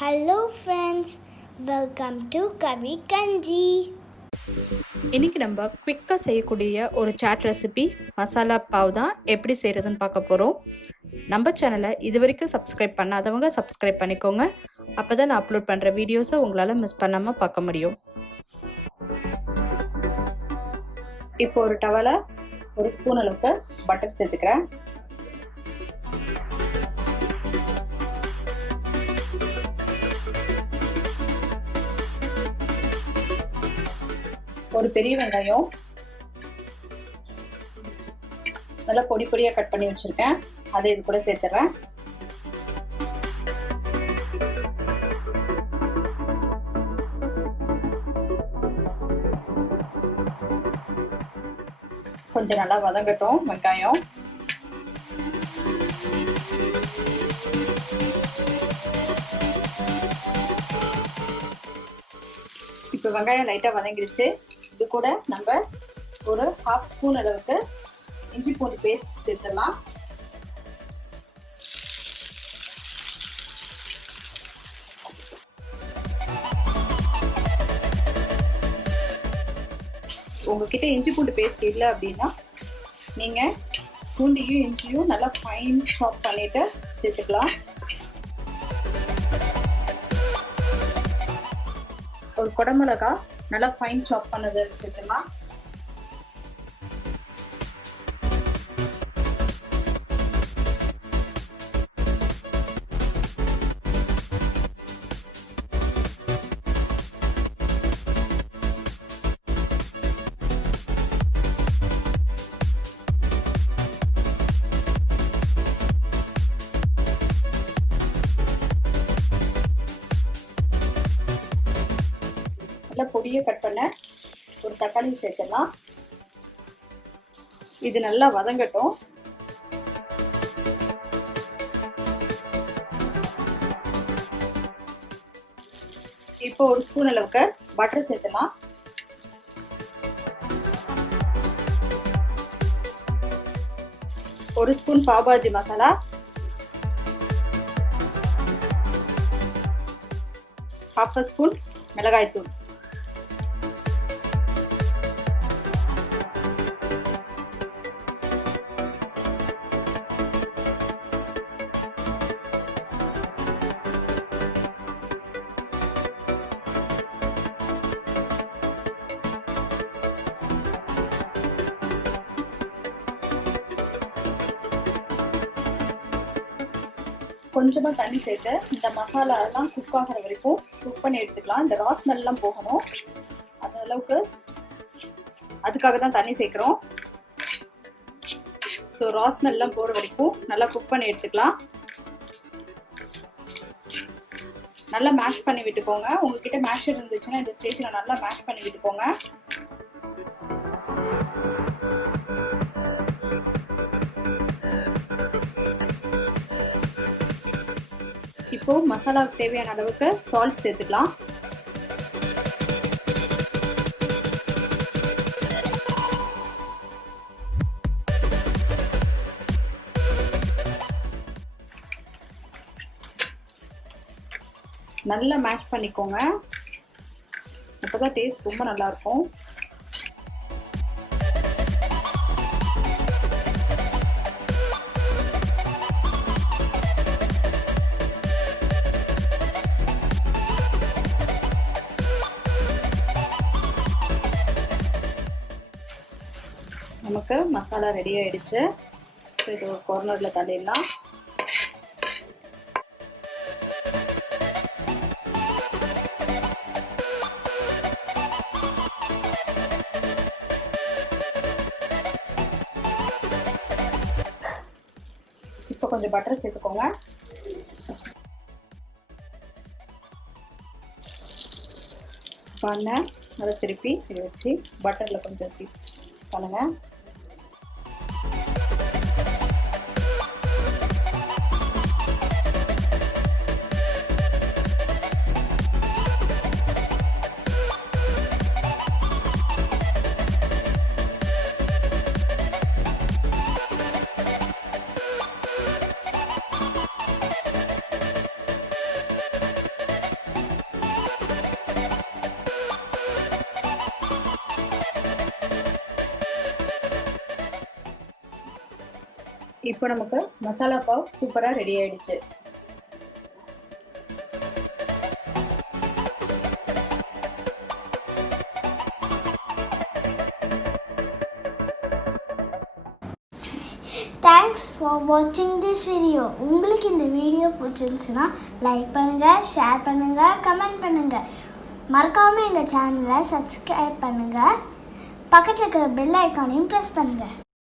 Hello friends, welcome to Kavi Kanji. இன்றைக்கி நம்ம குவிக்காக செய்யக்கூடிய ஒரு சாட் ரெசிபி மசாலா பாவ் தான் எப்படி செய்கிறதுன்னு பார்க்க போகிறோம். நம்ம சேனலை இது வரைக்கும் சப்ஸ்கிரைப் பண்ணாதவங்க சப்ஸ்கிரைப் பண்ணிக்கோங்க. அப்போ தான் நான் அப்லோட் பண்ணுற வீடியோஸை உங்களால் மிஸ் பண்ணாமல் பார்க்க முடியும். இப்போ ஒரு டவலை ஒரு ஸ்பூன் அளவுக்கு பட்டர் சேர்த்துக்கிறேன். ஒரு பெரிய வெங்காயம் நல்லா பொடி பொடியாக கட் பண்ணி வச்சுருக்கேன், அதை இது கூட சேர்த்துறேன். கொஞ்சம் நல்லா வதங்கட்டும் வெங்காயம். இப்போ வெங்காயம் லைட்டாக வதங்கிடுச்சு. இது கூட நம்ம ஒரு 1/2 ஸ்பூன் அளவுக்கு இஞ்சி பூண்டு பேஸ்ட் சேர்த்துடலாம். உங்ககிட்ட இஞ்சி பூண்டு பேஸ்ட் இல்லை அப்படின்னா நீங்கள் பூண்டையும் இஞ்சியும் நல்லா ஃபைன் சாப் பண்ணிட்டு சேர்த்துக்கலாம். ஒரு குடமிளகா நல்லா ஃபைன் சாப் பண்ணதை சேர்த்துக்கலாம். நல்லா பொடியை கட் பண்ண ஒரு தக்காளி சேர்த்துடலாம். இது நல்லா வதங்கட்டும். இப்போ ஒரு ஸ்பூன் அளவுக்கு பட்டர் சேர்த்துடலாம். ஒரு ஸ்பூன் பாபாஜி மசாலா, 1/2 ஸ்பூன் மிளகாய் தூள், கொஞ்சமா தண்ணி சேர்த்து இந்த மசாலா எல்லாம் குக் ஆகிற வரைக்கும் குக் பண்ணி எடுத்துக்கலாம். இந்த ரா ஸ்மெல் எல்லாம் போகணும், அந்த அளவுக்கு அதுக்காக தான் தண்ணி சேர்க்கிறோம். ஸோ ரா ஸ்மெல் எல்லாம் போகிற வரைக்கும் நல்லா குக் பண்ணி எடுத்துக்கலாம். நல்லா மேஷ் பண்ணி விட்டுக்கோங்க. உங்ககிட்ட மேஷர் இருந்துச்சுன்னா இந்த ஸ்டேஜில் நல்லா மேஷ் பண்ணி விட்டுக்கோங்க. இப்போ மசாலாவுக்கு தேவையான அளவுக்கு சால்ட் சேர்த்துக்கலாம். நல்லா மேஷ் பண்ணிக்கோங்க, அப்பதான் டேஸ்ட் ரொம்ப நல்லா இருக்கும். நமக்கு மசாலா ரெடி ஆயிடுச்சு. ஸோ இது ஒரு கார்னரில் தள்ளிடலாம். இப்போ கொஞ்சம் பட்டர் சேர்த்துக்கோங்க. பண்ண அதை திருப்பி இதை வச்சு பட்டரில் கொஞ்சம் பண்ணுங்க. இப்போ நமக்கு மசாலா பாவ் சூப்பரா ரெடி ஆயிடுச்சு. Thanks for watching this video. உங்களுக்கு இந்த வீடியோ பிடிச்சிருந்துச்சுன்னா லைக் பண்ணுங்க, ஷேர் பண்ணுங்க, கமெண்ட் பண்ணுங்க. மறக்காம எங்க சேனலை சப்ஸ்கிரைப் பண்ணுங்க. பக்கத்துல இருக்கிற பெல் ஐகானையும் பிரஸ் பண்ணுங்க.